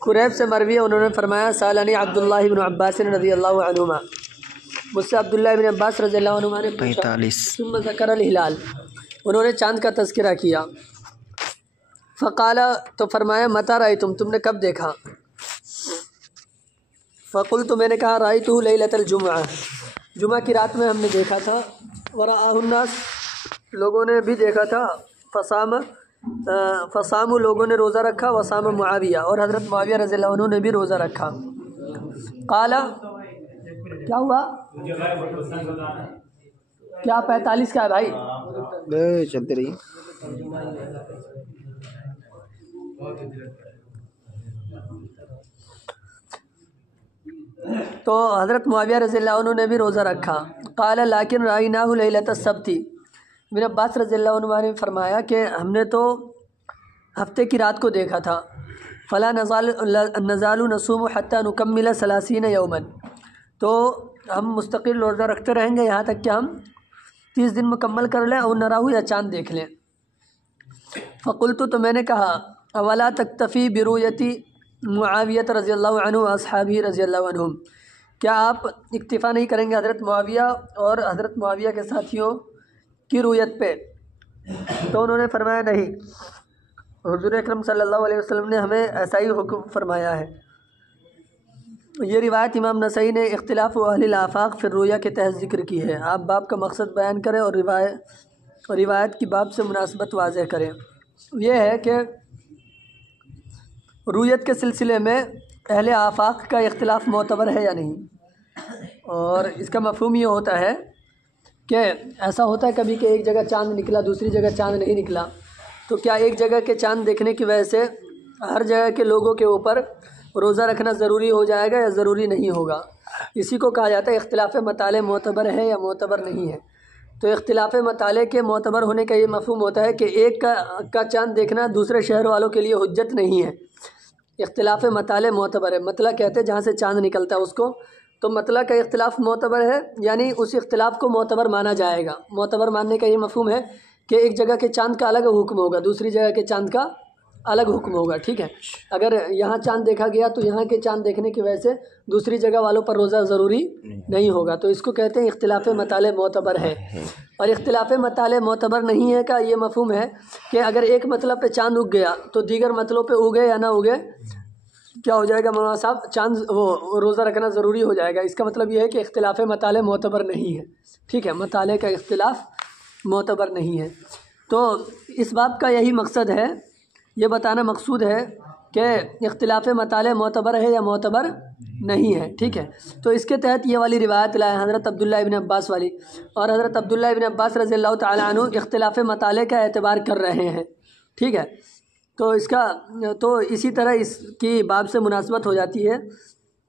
قریب سے مروی ہے، انہوں نے فرمایا سالنی عبداللہ بن عباس رضی اللہ عنہما، مجھ سے عبداللہ بن عباس رضی اللہ عنہما نے پوچھا، ثم ذکر الہلال، انہوں نے چاند کا تذکرہ کیا، فقال، تو فرمایا متی رأیتم، تم نے کب دیکھا؟ فقلت، میں نے کہا رأیتہ لیلۃ الجمعہ، جمعہ کی رات میں ہم نے دیکھا تھا، ورآہ الناس، لوگوں نے بھی دیکھا تھا، فصاموا، لوگوں نے روزہ رکھا، وصام معاویہ، اور حضرت معاویہ رضی اللہ عنہ نے بھی روزہ رکھا۔ قال، کیا ہوا؟ کیا 45 کا ہے بھائی؟ چلتے رہیے۔ تو حضرت معاویہ رضی اللہ عنہ نے بھی روزہ رکھا۔ قال لیکن رأیناہ لیلۃ السبت، ابن عباس رضی اللہ عنہ نے فرمایا کہ ہم نے تو ہفتے کی رات کو دیکھا تھا، فلا نزال نصوم حتی نکمل 30 یوما، تو ہم مستقل روزہ رکھتے رہیں گے یہاں تک کہ ہم 30 دن مکمل کر لیں، اور نراہ یا چاند دیکھ لیں۔ فقلت، تو میں نے کہا اولا تکتفی برؤیتی معاویہ رضی اللہ عنہ واصحابہ رضی اللہ عنہم، کیا آپ اکتفا نہیں کریں گے حضرت معاویہ اور حضرت معاویہ کے ساتھیوں کی رؤیت پہ؟ تو انہوں نے فرمایا نہیں، حضور اکرم صلی اللہ علیہ وسلم نے ہمیں ایسا ہی حکم فرمایا ہے۔ یہ روایت امام نسائی نے اختلاف اہل الآفاق فی الرؤیا کے تحت ذکر کی ہے۔ آپ باب کا مقصد بیان کریں اور روایت کی باب سے مناسبت واضح کریں۔ یہ ہے کہ رؤیت کے سلسلے میں اہل آفاق کا اختلاف معتبر ہے یا نہیں، اور اس کا مفہوم یہ ہوتا ہے کہ ایسا ہوتا ہے کبھی کہ ایک جگہ چاند نکلا، دوسری جگہ چاند نہیں نکلا، تو کیا ایک جگہ کے چاند دیکھنے کی وجہ سے ہر جگہ کے لوگوں کے اوپر روزہ رکھنا ضروری ہو جائے گا یا ضروری نہیں ہوگا؟ اسی کو کہا جاتا ہے اختلاف مطالع معتبر ہے یا معتبر نہیں ہے۔ تو اختلاف مطالع کے معتبر ہونے کا یہ مفہوم ہوتا ہے کہ ایک کا چاند دیکھنا دوسرے شہر والوں کے لیے حجت نہیں ہے۔ اختلاف مطالع معتبر ہے، مطلع کہتے ہیں جہاں سے چاند نکلتا ہے اس کو، تو مطلع کا اختلاف معتبر ہے، یعنی اس اختلاف کو معتبر مانا جائے گا۔ معتبر ماننے کا یہ مفہوم ہے کہ ایک جگہ کے چاند کا الگ حکم ہوگا، دوسری جگہ کے چاند کا الگ حکم ہوگا، ٹھیک ہے؟ اگر یہاں چاند دیکھا گیا تو یہاں کے چاند دیکھنے کی وجہ سے دوسری جگہ والوں پر روزہ ضروری نہیں ہوگا، تو اس کو کہتے ہیں اختلاف مطالع معتبر ہے۔ اور اختلاف مطالع معتبر نہیں ہے کا یہ مفہوم ہے کہ اگر ایک مطلب پہ چاند اگ گیا تو دیگر مطلب پہ اگے یا نہ اگے کیا ہو جائے گا مولانا صاحب؟ چاند وہ روزہ رکھنا ضروری ہو جائے گا۔ اس کا مطلب یہ ہے کہ اختلاف مطالع معتبر نہیں ہے، ٹھیک ہے؟ مطالع کا اختلاف معتبر نہیں ہے۔ تو اس بات کا یہی مقصد ہے، یہ بتانا مقصود ہے کہ اختلاف مطالع معتبر ہے یا معتبر نہیں ہے، ٹھیک ہے؟ تو اس کے تحت یہ والی روایت لائے حضرت عبداللہ ابن عباس والی، اور حضرت عبداللہ ابن عباس رضی اللہ تعالیٰ عنہ اختلاف مطالع کا اعتبار کر رہے ہیں، ٹھیک ہے؟ تو اسی طرح اس کی باب سے مناسبت ہو جاتی ہے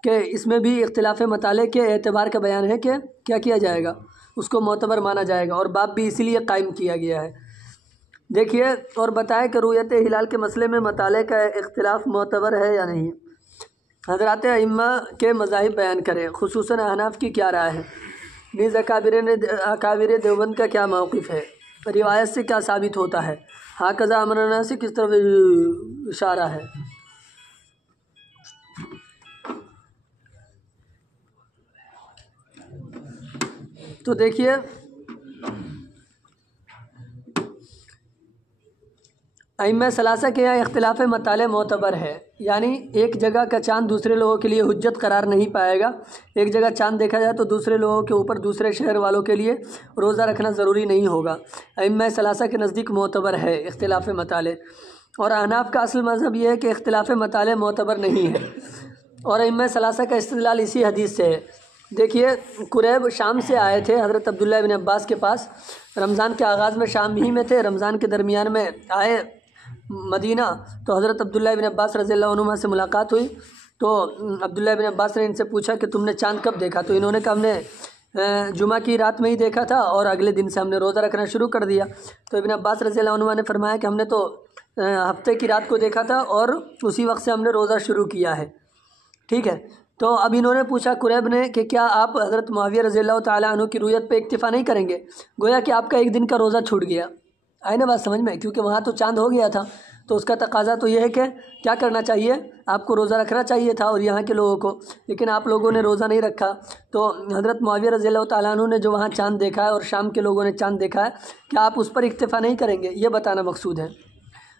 کہ اس میں بھی اختلاف مطالع کے اعتبار کا بیان ہے کہ کیا کیا جائے گا، اس کو معتبر مانا جائے گا، اور باب بھی اسی لیے قائم کیا گیا ہے۔ دیکھیے اور بتائیں کہ رؤیت ہلال کے مسئلے میں مطالع کا اختلاف معتبر ہے یا نہیں۔ حضرات ائمہ کے مذاہب بیان کریں، خصوصاً احناف کی کیا رائے ہے، نیز اکابر دیوبند کا کیا موقف ہے، روایت سے کیا ثابت ہوتا ہے، ہاکذا امرنا سے کس طرف اشارہ ہے۔ تو دیکھیے ائمہ ثلاثہ کے یہاں اختلاف مطالع معتبر ہے، یعنی ایک جگہ کا چاند دوسرے لوگوں کے لیے حجت قرار نہیں پائے گا۔ ایک جگہ چاند دیکھا جائے تو دوسرے لوگوں کے اوپر دوسرے شہر والوں کے لیے روزہ رکھنا ضروری نہیں ہوگا۔ ائمہ ثلاثہ کے نزدیک معتبر ہے اختلاف مطالع، اور احناف کا اصل مذہب یہ ہے کہ اختلاف مطالع معتبر نہیں ہے، اور ائمہ ثلاثہ کا استدلال اسی حدیث سے ہے۔ دیکھیے قریب شام سے آئے تھے حضرت عبداللہ ابن عباس کے پاس، رمضان کے آغاز میں شام ہی میں تھے، رمضان کے درمیان میں آئے مدینہ، تو حضرت عبداللہ ابن عباس رضی اللہ عنہما سے ملاقات ہوئی، تو عبداللہ ابن عباس نے ان سے پوچھا کہ تم نے چاند کب دیکھا؟ تو انہوں نے کہا ہم نے جمعہ کی رات میں ہی دیکھا تھا، اور اگلے دن سے ہم نے روزہ رکھنا شروع کر دیا۔ تو ابن عباس رضی اللہ عنہما نے فرمایا کہ ہم نے تو ہفتے کی رات کو دیکھا تھا اور اسی وقت سے ہم نے روزہ شروع کیا ہے، ٹھیک ہے؟ تو اب انہوں نے پوچھا قریب نے کہ کیا آپ حضرت معاویہ رضی اللہ تعالیٰ عنہ کی رؤیت پہ اکتفا نہیں کریں گے؟ گویا کہ آپ کا ایک دن کا روزہ چھوٹ گیا، آئے نا بات سمجھ میں، کیونکہ وہاں تو چاند ہو گیا تھا، تو اس کا تقاضا تو یہ ہے کہ کیا کرنا چاہیے، آپ کو روزہ رکھنا چاہیے تھا اور یہاں کے لوگوں کو، لیکن آپ لوگوں نے روزہ نہیں رکھا۔ تو حضرت معاویہ رضی اللہ تعالیٰ عنہ نے جو وہاں چاند دیکھا ہے اور شام کے لوگوں نے چاند دیکھا ہے، کیا آپ اس پر اکتفا نہیں کریں گے، یہ بتانا مقصود ہے۔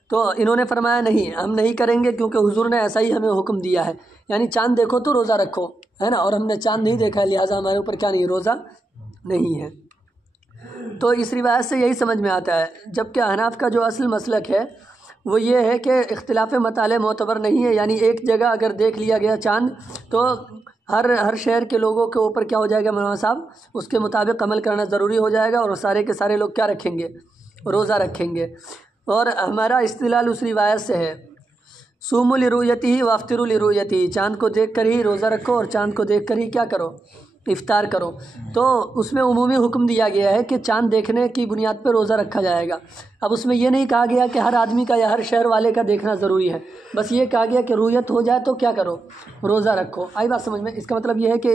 تو انہوں نے فرمایا نہیں، ہم نہیں کریں گے، کیونکہ حضور نے ایسا ہی ہمیں حکم دیا ہے، یعنی چاند دیکھو تو روزہ رکھو، ہے نا، اور ہم نے چاند نہیں دیکھا ہے لہٰذا ہمارے اوپر کیا نہیں، روزہ نہیں ہے۔ تو اس روایت سے یہی سمجھ میں آتا ہے، جبکہ احناف کا جو اصل مسلک ہے وہ یہ ہے کہ اختلاف مطالع معتبر نہیں ہے، یعنی ایک جگہ اگر دیکھ لیا گیا چاند تو ہر شہر کے لوگوں کے اوپر کیا ہو جائے گا مولانا صاحب، اس کے مطابق عمل کرنا ضروری ہو جائے گا، اور سارے کے سارے لوگ کیا رکھیں گے، روزہ رکھیں گے۔ اور ہمارا استدلال اس روایت سے ہے، صوموا لرؤیتہ وافطروا لرؤیتہ، چاند کو دیکھ کر ہی روزہ رکھو اور چاند کو دیکھ کر ہی کیا کرو، افطار کرو۔ تو اس میں عمومی حکم دیا گیا ہے کہ چاند دیکھنے کی بنیاد پہ روزہ رکھا جائے گا۔ اب اس میں یہ نہیں کہا گیا کہ ہر آدمی کا یا ہر شہر والے کا دیکھنا ضروری ہے، بس یہ کہا گیا کہ رؤیت ہو جائے تو کیا کرو، روزہ رکھو۔ آئی بات سمجھ میں؟ اس کا مطلب یہ ہے کہ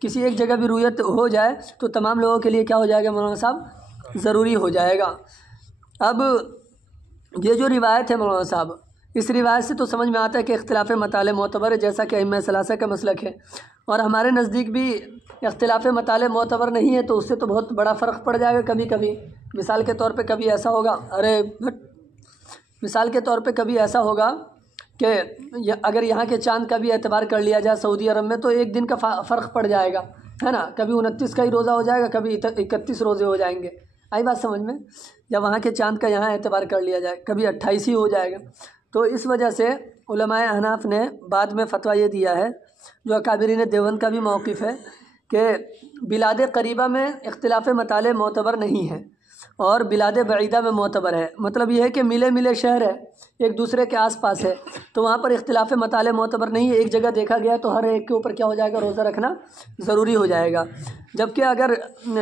کسی ایک جگہ بھی رؤیت ہو جائے تو تمام لوگوں کے لیے کیا ہو جائے گا مولانا صاحب، ضروری ہو جائے گا۔ اب یہ جو روایت ہے مولانا صاحب، اس روایت سے تو سمجھ میں آتا ہے کہ اختلاف مطالع معتبر ہے، جیسا کہ ائمہ ثلاثہ کا مسلک ہے، اور ہمارے نزدیک بھی اختلاف مطالع معتبر نہیں ہے، تو اس سے تو بہت بڑا فرق پڑ جائے گا کبھی کبھی۔ مثال کے طور پہ کبھی ایسا ہوگا، مثال کے طور پہ کبھی ایسا ہوگا کہ اگر یہاں کے چاند کا بھی اعتبار کر لیا جائے سعودی عرب میں، تو ایک دن کا فرق پڑ جائے گا، ہے نا، کبھی 29 کا ہی روزہ ہو جائے گا، کبھی 31 روزے ہو جائیں گے۔ آئی بات سمجھ میں؟ یا وہاں کے چاند کا یہاں اعتبار کر لیا جائے، کبھی 28 ہی ہو جائے گا۔ تو اس وجہ سے علماء احناف نے بعد میں فتویٰ یہ دیا ہے، جو اکابرین دیوبند کا بھی موقف ہے، کہ بلاد قریبہ میں اختلاف مطالع معتبر نہیں ہے اور بلاد بعیدہ میں معتبر ہے۔ مطلب یہ ہے کہ ملے ملے شہر ہے، ایک دوسرے کے آس پاس ہے، تو وہاں پر اختلاف مطالع معتبر نہیں ہے، ایک جگہ دیکھا گیا تو ہر ایک کے اوپر کیا ہو جائے گا، روزہ رکھنا ضروری ہو جائے گا۔ جبکہ اگر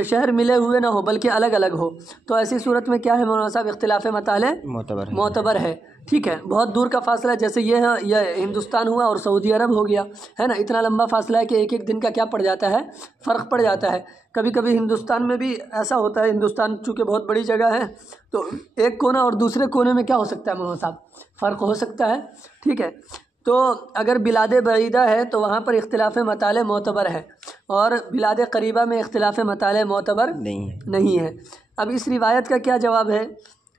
شہر ملے ہوئے نہ ہو بلکہ الگ الگ ہو، تو ایسی صورت میں کیا ہے مولانا صاحب، اختلاف مطالع معتبر ہے۔ ٹھیک ہے، بہت دور کا فاصلہ ہے، جیسے یہ ہندوستان ہوا اور سعودی عرب ہو گیا، ہے نا، اتنا لمبا فاصلہ ہے کہ ایک ایک دن کا کیا پڑ جاتا ہے، فرق پڑ جاتا ہے۔ کبھی کبھی ہندوستان میں بھی ایسا ہوتا ہے، ہندوستان چونکہ بہت بڑی جگہ ہے، تو ایک کونا اور دوسرے کونے میں کیا ہو سکتا ہے مولانا صاحب، فرق ہو سکتا ہے۔ ٹھیک ہے، تو اگر بلاد بعیدہ ہے تو وہاں پر اختلاف مطالع معتبر ہے، اور بلاد قریبہ میں اختلاف مطالع معتبر نہیں ہے۔ اب اس روایت کا کیا جواب ہے؟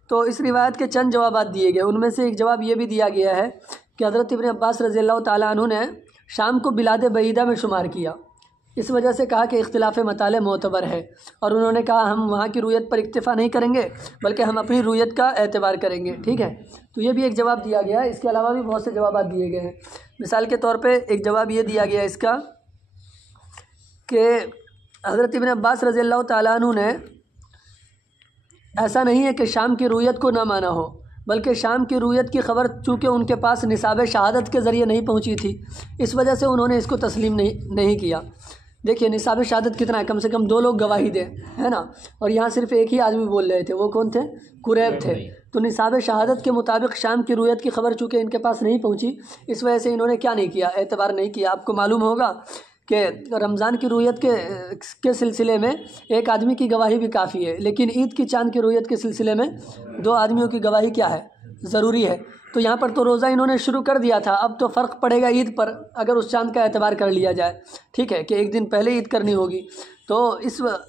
تو اس روایت کے چند جوابات دیے گئے، ان میں سے ایک جواب یہ بھی دیا گیا ہے کہ حضرت ابن عباس رضی اللہ تعالیٰ عنہ نے شام کو بلاد بعیدہ میں شمار کیا، اس وجہ سے کہا کہ اختلاف مطالع معتبر ہے، اور انہوں نے کہا ہم وہاں کی رؤیت پر اکتفا نہیں کریں گے بلکہ ہم اپنی رؤیت کا اعتبار کریں گے۔ ٹھیک ہے، تو یہ بھی ایک جواب دیا گیا ہے۔ اس کے علاوہ بھی بہت سے جوابات دیے گئے ہیں۔ مثال کے طور پہ ایک جواب یہ دیا گیا اس کا کہ حضرت ابن عباس رضی اللہ تعالیٰ عنہ نے ایسا نہیں ہے کہ شام کی رؤیت کو نہ مانا ہو، بلکہ شام کی رؤیت کی خبر چونکہ ان کے پاس نصاب شہادت کے ذریعے نہیں پہنچی تھی، اس وجہ سے انہوں نے اس کو تسلیم نہیں کیا۔ دیکھیے نصاب شہادت کتنا ہے، کم سے کم 2 لوگ گواہی دیں، ہے نا، اور یہاں صرف ایک ہی آدمی بول رہے تھے، وہ کون تھے؟ قریب تھے۔ تو نصاب شہادت کے مطابق شام کی رؤیت کی خبر چونکہ ان کے پاس نہیں پہنچی، اس وجہ سے انہوں نے کیا نہیں کیا، اعتبار نہیں کیا۔ آپ کو معلوم ہوگا کہ رمضان کی رؤیت کے سلسلے میں ایک آدمی کی گواہی بھی کافی ہے، لیکن عید کی چاند کی رؤیت کے سلسلے میں 2 آدمیوں کی گواہی کیا ہے، ضروری ہے۔ تو یہاں پر تو روزہ انہوں نے شروع کر دیا تھا، اب تو فرق پڑے گا عید پر اگر اس چاند کا اعتبار کر لیا جائے، ٹھیک ہے، کہ ایک دن پہلے عید کرنی ہوگی، تو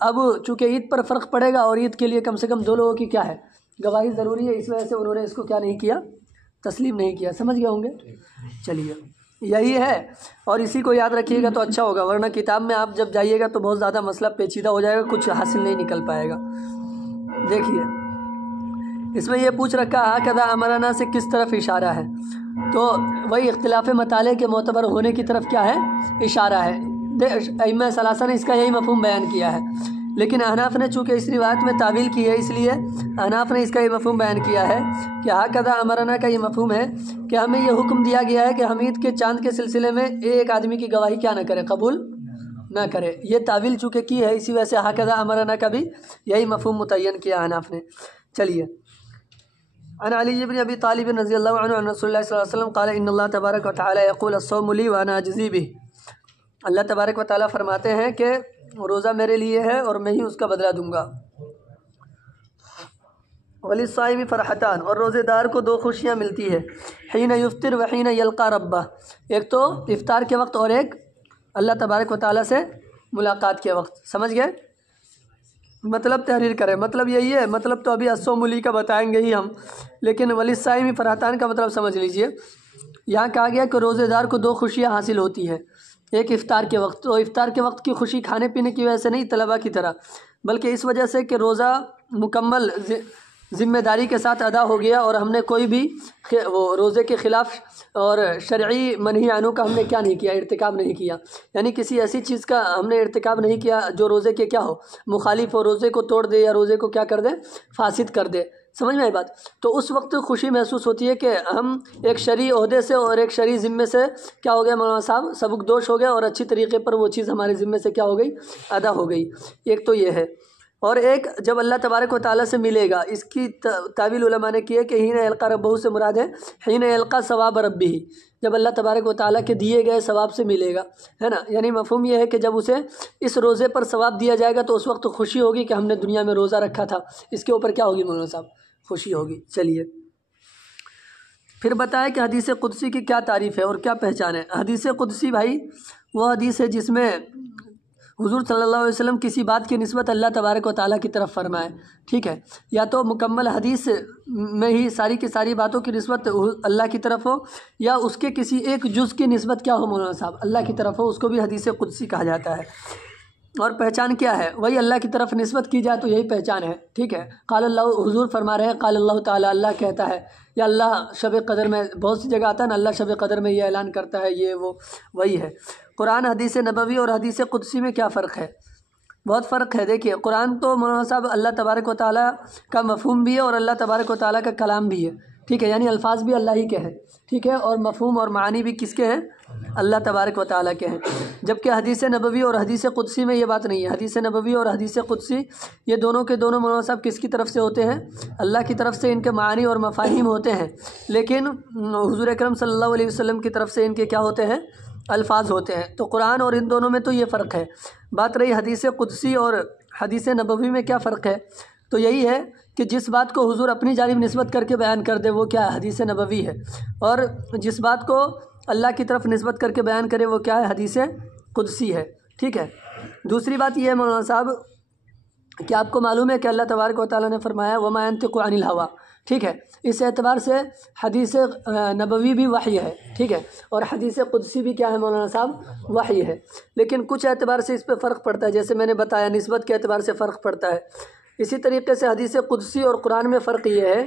اب چونکہ عید پر فرق پڑے گا اور عید کے لیے کم سے کم 2 لوگوں کی کیا ہے، گواہی ضروری ہے، اس وجہ سے انہوں نے اس کو کیا نہیں کیا، تسلیم نہیں کیا۔ سمجھ گئے ہوں گے؟ چلیے یہی ہے، اور اسی کو یاد رکھیے گا تو اچھا ہوگا، ورنہ کتاب میں آپ جب جائیے گا تو بہت زیادہ مسئلہ پیچیدہ ہو جائے گا، کچھ حاصل نہیں نکل پائے گا۔ دیکھیے اس میں یہ پوچھ رکھا ہکذا امرنا سے کس طرف اشارہ ہے، تو وہی اختلاف مطالع کے معتبر ہونے کی طرف کیا ہے، اشارہ ہے۔ ائمہ ثلاثہ نے اس کا یہی مفہوم بیان کیا ہے، لیکن احناف نے چونکہ اس روایت میں تعویل کی ہے، اس لیے احناف نے اس کا یہ مفہوم بیان کیا ہے کہ ہکذا امرنا کا یہ مفہوم ہے کہ ہمیں یہ حکم دیا گیا ہے کہ ہم عید کے چاند کے سلسلے میں ایک آدمی کی گواہی کیا نہ کرے، قبول نہ کرے۔ یہ تعویل چونکہ کی ہے، اسی وجہ سے ہکذا امرنا کا بھی یہی مفہوم متعین کیا احناف نے۔ چلیے، عن علی بن ابی طالب رضی اللہ عنہ عن رسول اللہ صلی اللہ علیہ وسلم قال ان اللہ تبارک و تعالی یقول الصوم لی وانا اجزی بہ، اللہ تبارک و تعالی فرماتے ہیں کہ روزہ میرے لیے ہے اور میں ہی اس کا بدلہ دوں گا۔ وَلِلصَّائِمِ فرحتان، اور روزے دار کو دو خوشیاں ملتی ہے، حین یفطر وحین یلقا ربہ، ایک تو افطار کے وقت اور ایک اللہ تبارک و تعالیٰ سے ملاقات کے وقت. سمجھ گئے؟ مطلب تحریر کریں. مطلب یہی ہے، مطلب تو ابھی اسو ملی کا بتائیں گے ہی ہم، لیکن وَلِلصَّائِمِ فرحتان کا مطلب سمجھ لیجئے. یہاں کہا گیا کہ روزے دار کو دو خوشیاں حاصل ہوتی ہیں، ایک افطار کے وقت. تو افطار کے وقت کی خوشی کھانے پینے کی وجہ سے نہیں طلبہ کی طرح، بلکہ اس وجہ سے کہ روزہ مکمل ذمہ داری کے ساتھ ادا ہو گیا، اور ہم نے کوئی بھی وہ روزے کے خلاف اور شرعی منہی عنہ کا ہم نے کیا نہیں کیا، ارتکاب نہیں کیا. یعنی کسی ایسی چیز کا ہم نے ارتکاب نہیں کیا جو روزے کے کیا ہو، مخالف ہو، روزے کو توڑ دے یا روزے کو کیا کر دے، فاسد کر دے. سمجھ میں آئی بات؟ تو اس وقت خوشی محسوس ہوتی ہے کہ ہم ایک شرعی عہدے سے اور ایک شرعی ذمے سے کیا ہو گیا مولانا صاحب، سبکدوش ہو گیا، اور اچھی طریقے پر وہ چیز ہمارے ذمے سے کیا ہو گئی، ادا ہو گئی. ایک تو یہ ہے. اور ایک جب اللہ تبارک و تعالیٰ سے ملے گا، اس کی تعویل علماء نے کی ہے کہ حین یلقا ربہ سے مراد ہے حین یلقا ثواب ربہ، جب اللہ تبارک و تعالیٰ کے دیے گئے ثواب سے ملے گا، ہے نا. یعنی مفہوم یہ ہے کہ جب اسے اس روزے پر ثواب دیا جائے گا تو اس وقت خوشی ہوگی کہ ہم نے دنیا میں روزہ رکھا تھا. اس کے اوپر کیا ہوگی مولانا صاحب؟ خوشی ہوگی. چلیے پھر بتائیں کہ حدیث قدسی کی کیا تعریف ہے اور کیا پہچان ہے. حدیث قدسی بھائی وہ حدیث ہے جس میں حضور صلی اللہ علیہ وسلم کسی بات کی نسبت اللہ تبارک و تعالیٰ کی طرف فرمائے. ٹھیک ہے، یا تو مکمل حدیث میں ہی ساری کی ساری باتوں کی نسبت اللہ کی طرف ہو، یا اس کے کسی ایک جز کی نسبت کیا ہو مولانا صاحب، اللہ کی طرف ہو، اس کو بھی حدیث قدسی کہا جاتا ہے. اور پہچان کیا ہے؟ وہی اللہ کی طرف نسبت کی جائے تو یہی پہچان ہے. ٹھیک ہے، قال اللہ، حضور فرما رہے ہیں قال اللہ تعالیٰ، اللہ کہتا ہے، یا اللہ شب قدر میں بہت سی جگہ آتا ہے نا، اللہ شب قدر میں یہ اعلان کرتا ہے، یہ وہ وہی ہے. قرآن حدیث نبوی اور حدیث قدسی میں کیا فرق ہے؟ بہت فرق ہے. دیکھیے قرآن تو مولانا صاحب اللہ تبارک و تعالیٰ کا مفہوم بھی ہے اور اللہ تبارک و تعالیٰ کا کلام بھی ہے. ٹھیک ہے، یعنی الفاظ بھی اللہ ہی کے ہیں. ٹھیک ہے، اور مفہوم اور معانی بھی کس کے ہیں؟ اللہ تبارک و تعالیٰ کے ہیں. جبکہ حدیث نبوی اور حدیث قدسی میں یہ بات نہیں ہے. حدیث نبوی اور حدیث قدسی یہ دونوں کے دونوں مولانا صاحب کس کی طرف سے ہوتے ہیں؟ اللہ کی طرف سے. ان کے معانی اور مفاہیم ہوتے ہیں، لیکن حضور اکرم صلی اللہ علیہ وسلم کی طرف سے ان کے کیا ہوتے ہیں؟ الفاظ ہوتے ہیں. تو قرآن اور ان دونوں میں تو یہ فرق ہے. بات رہی حدیث قدسی اور حدیث نبوی میں کیا فرق ہے، تو یہی ہے کہ جس بات کو حضور اپنی جانب نسبت کر کے بیان کر دے وہ کیا ہے؟ حدیث نبوی ہے. اور جس بات کو اللہ کی طرف نسبت کر کے بیان کرے وہ کیا ہے؟ حدیث قدسی ہے. ٹھیک ہے. دوسری بات یہ ہے مولانا صاحب کہ آپ کو معلوم ہے کہ اللہ تبارک و تعالیٰ نے فرمایا وما ينطق عن الهوى. ٹھیک ہے، اس اعتبار سے حدیث نبوی بھی وحی ہے. ٹھیک ہے، اور حدیث قدسی بھی کیا ہے مولانا صاحب؟ وحی ہے. لیکن کچھ اعتبار سے اس پہ فرق پڑتا ہے، جیسے میں نے بتایا نسبت کے اعتبار سے فرق پڑتا ہے. اسی طریقے سے حدیث قدسی اور قرآن میں فرق یہ ہے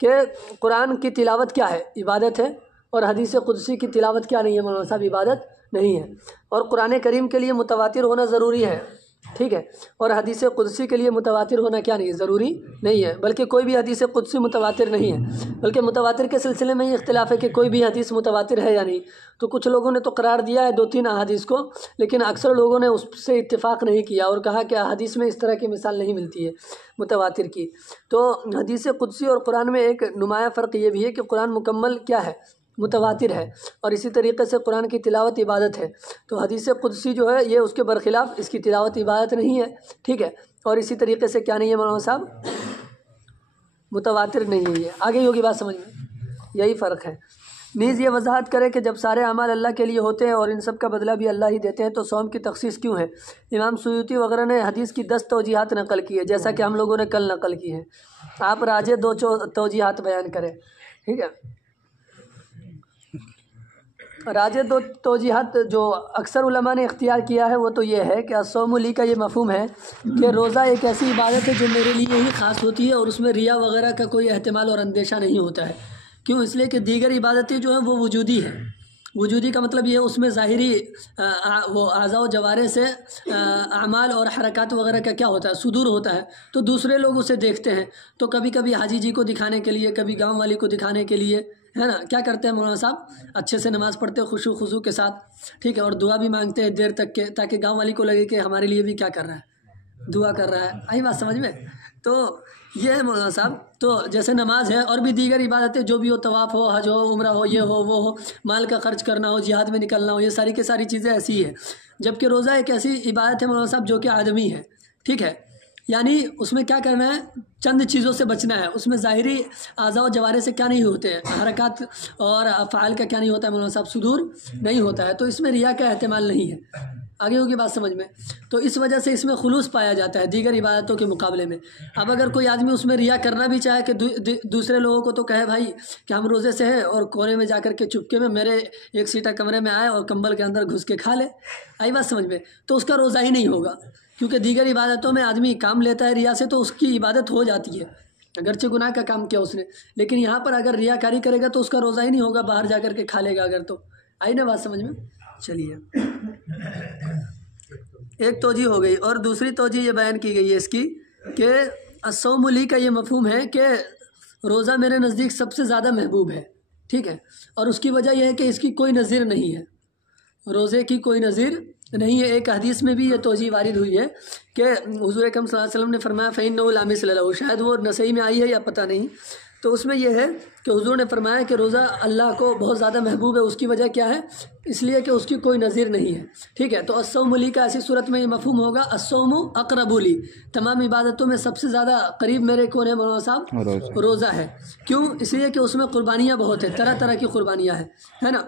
کہ قرآن کی تلاوت کیا ہے؟ عبادت ہے، اور حدیث قدسی کی تلاوت کیا نہیں ہے مولانا صاحب؟ عبادت نہیں ہے. اور قرآن کریم کے لیے متواتر ہونا ضروری ہے. ٹھیک ہے، اور حدیث قدسی کے لیے متواتر ہونا کیا نہیں ہے؟ ضروری نہیں ہے. بلکہ کوئی بھی حدیث قدسی متواتر نہیں ہے، بلکہ متواتر کے سلسلے میں یہ اختلاف ہے کہ کوئی بھی حدیث متواتر ہے یا نہیں. تو کچھ لوگوں نے تو قرار دیا ہے 2-3 احادیث کو، لیکن اکثر لوگوں نے اس سے اتفاق نہیں کیا اور کہا کہ احادیث میں اس طرح کی مثال نہیں ملتی ہے متواتر کی. تو حدیث قدسی اور قرآن میں ایک نمایاں فرق یہ بھی ہے کہ قرآن مکمل کیا ہے؟ متواتر ہے، اور اسی طریقے سے قرآن کی تلاوت عبادت ہے. تو حدیث قدسی جو ہے یہ اس کے برخلاف، اس کی تلاوت عبادت نہیں ہے. ٹھیک ہے، اور اسی طریقے سے کیا نہیں ہے مولانا صاحب؟ متواتر نہیں ہے. یہ آگے ہوگی بات سمجھ میں، یہی فرق ہے. نیز یہ وضاحت کرے کہ جب سارے اعمال اللہ کے لیے ہوتے ہیں اور ان سب کا بدلہ بھی اللہ ہی دیتے ہیں تو صوم کی تخصیص کیوں ہے؟ امام سیوطی وغیرہ نے حدیث کی 10 توجیحات نقل کی ہے، جیسا کہ ہم لوگوں نے کل نقل کی ہے. آپ راجے 2 توجیحات بیان کریں. ٹھیک ہے، راجے 2 توجیحات جو اکثر علماء نے اختیار کیا ہے وہ تو یہ ہے کہ الصوم لی کا یہ مفہوم ہے کہ روزہ ایک ایسی عبادت ہے جو میرے لیے ہی خاص ہوتی ہے اور اس میں ریا وغیرہ کا کوئی احتمال اور اندیشہ نہیں ہوتا ہے. کیوں؟ اس لیے کہ دیگر عبادتیں جو ہیں وہ وجودی ہیں. وجودی کا مطلب یہ ہے اس میں ظاہری وہ اعضاء و جوارح سے اعمال اور حرکات وغیرہ کا کیا ہوتا ہے؟ صدور ہوتا ہے. تو دوسرے لوگ اسے دیکھتے ہیں، تو کبھی کبھی حاجی جی کو دکھانے کے لیے، کبھی گاؤں والی کو دکھانے کے لیے، ہے نا، کیا کرتے ہیں مولانا صاحب؟ اچھے سے نماز پڑھتے ہیں خشوع خضوع کے ساتھ. ٹھیک ہے، اور دعا بھی مانگتے ہیں دیر تک کے، تاکہ گاؤں والی کو لگے کہ ہمارے لیے بھی کیا کر رہا ہے؟ دعا کر رہا ہے. آئی بات سمجھ میں؟ تو یہ ہے مولانا صاحب. تو جیسے نماز ہے اور بھی دیگر عبادتیں جو بھی ہو، طواف ہو، حج ہو، عمرہ ہو، یہ ہو وہ ہو، مال کا خرچ کرنا ہو، جہاد میں نکلنا ہو، یہ ساری کی ساری چیزیں ایسی ہیں. جبکہ روزہ ایک ایسی عبادت ہے مولانا صاحب جو کہ آدمی ہے. ٹھیک ہے، یعنی اس میں کیا کرنا ہے، چند چیزوں سے بچنا ہے. اس میں ظاہری اعضاء و جوارح سے کیا نہیں ہوتے ہیں، حرکات اور افعال کا کیا نہیں ہوتا ہے مولانا صاحب، صدور نہیں ہوتا ہے. تو اس میں ریا کا احتمال نہیں ہے. آگے ہوگی بات سمجھ میں. تو اس وجہ سے اس میں خلوص پایا جاتا ہے دیگر عبادتوں کے مقابلے میں. اب اگر کوئی آدمی اس میں ریا کرنا بھی چاہے کہ دوسرے لوگوں کو تو کہے بھائی کہ ہم روزے سے ہیں، اور کونے میں جا کر کے چپکے میں میرے ایک سیٹا کمرے میں آئے اور کمبل کے اندر گھس کے کھا لے، آئی بات سمجھ میں، تو اس کا روزہ ہی نہیں ہوگا. کیونکہ دیگر عبادتوں میں آدمی کام لیتا ہے ریا سے تو اس کی عبادت ہو جاتی ہے، اگرچہ گناہ کا کام کیا اس نے، لیکن یہاں پر اگر ریا کاری کرے گا تو اس کا روزہ ہی نہیں ہوگا، باہر جا کر کے کھا لے گا اگر. تو آئی نا بات سمجھ میں. چلیے، ایک توجہ ہو گئی. اور دوسری توجہ یہ بیان کی گئی ہے اس کی کہ الصوم لی کا یہ مفہوم ہے کہ روزہ میرے نزدیک سب سے زیادہ محبوب ہے. ٹھیک ہے، اور اس کی وجہ یہ ہے کہ اس کی کوئی نظیر نہیں ہے، روزے کی کوئی نظیر نہیں ہے. ایک حدیث میں بھی یہ توجہ وارد ہوئی ہے کہ حضور اکرم صلی اللہ علیہ وسلم نے فرمایا فَإِنَّهُ لَا مِثْلَ لَهُ، شاید وہ نسائی میں آئی ہے یا پتہ نہیں. تو اس میں یہ ہے کہ حضور نے فرمایا کہ روزہ اللہ کو بہت زیادہ محبوب ہے. اس کی وجہ کیا ہے؟ اس لیے کہ اس کی کوئی نظیر نہیں ہے. ٹھیک ہے، تو الصوم لی کا ایسی صورت میں یہ مفہوم ہوگا الصوم اقرب لی، تمام عبادتوں میں سب سے زیادہ قریب میرے کون ہے مولانا صاحب؟ روزہ ہے. کیوں؟ اس لیے کہ اس میں قربانیاں بہت ہیں، طرح طرح کی قربانیاں ہیں، ہے نا.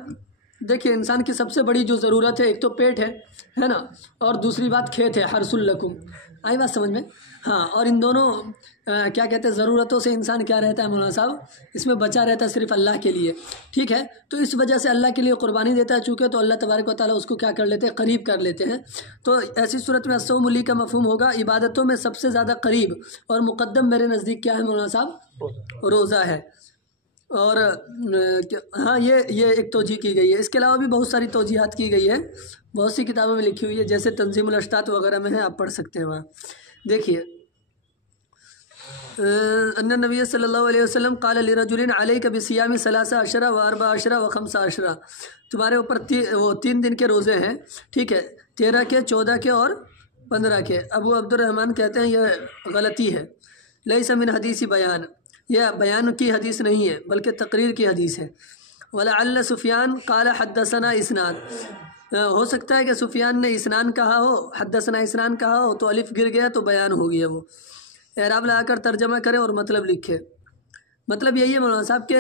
دیکھیے انسان کی سب سے بڑی جو ضرورت ہے، ایک تو پیٹ ہے نا، اور دوسری بات کھیت ہے، حرث لکم. آئی بات سمجھ میں؟ ہاں، اور ان دونوں کیا کہتے ہیں ضرورتوں سے انسان کیا رہتا ہے مولانا صاحب؟ اس میں بچا رہتا ہے صرف اللہ کے لیے. ٹھیک ہے، تو اس وجہ سے اللہ کے لیے قربانی دیتا ہے چونکہ، تو اللہ تبارک و تعالیٰ اس کو کیا کر لیتے ہیں؟ قریب کر لیتے ہیں. تو ایسی صورت میں الصوم لی کا مفہوم ہوگا عبادتوں میں سب سے زیادہ قریب اور مقدم میرے نزدیک کیا ہے مولانا صاحب؟ روزہ ہے. اور ہاں یہ ایک توجہ کی گئی ہے. اس کے علاوہ بھی بہت ساری توجیحات کی گئی ہے، بہت سی کتابوں میں لکھی ہوئی ہے، جیسے تنظیم الاشتات وغیرہ میں ہے، آپ پڑھ سکتے ہیں وہاں. دیکھیے ان نبی صلی اللہ علیہ وسلم قال لرجل علیک بصیام 13 و 14 و 15، تمہارے اوپر وہ 3 دن کے روزے ہیں. ٹھیک ہے، 13 کے، 14 کے اور 15 کے. ابو عبد الرحمن کہتے ہیں یہ غلطی ہے، لیس من حدیث بیان، یہ بیان کی حدیث نہیں ہے بلکہ تقریر کی حدیث ہے. ولعل سفیان قال حدثنا اسنان، ہو سکتا ہے کہ سفیان نے اسنان کہا ہو، حدثنا اسنان کہا ہو تو الف گر گیا تو بیان ہو گیا. وہ اعراب لگا کر ترجمہ کرے اور مطلب لکھے. مطلب یہی ہے مولانا صاحب کہ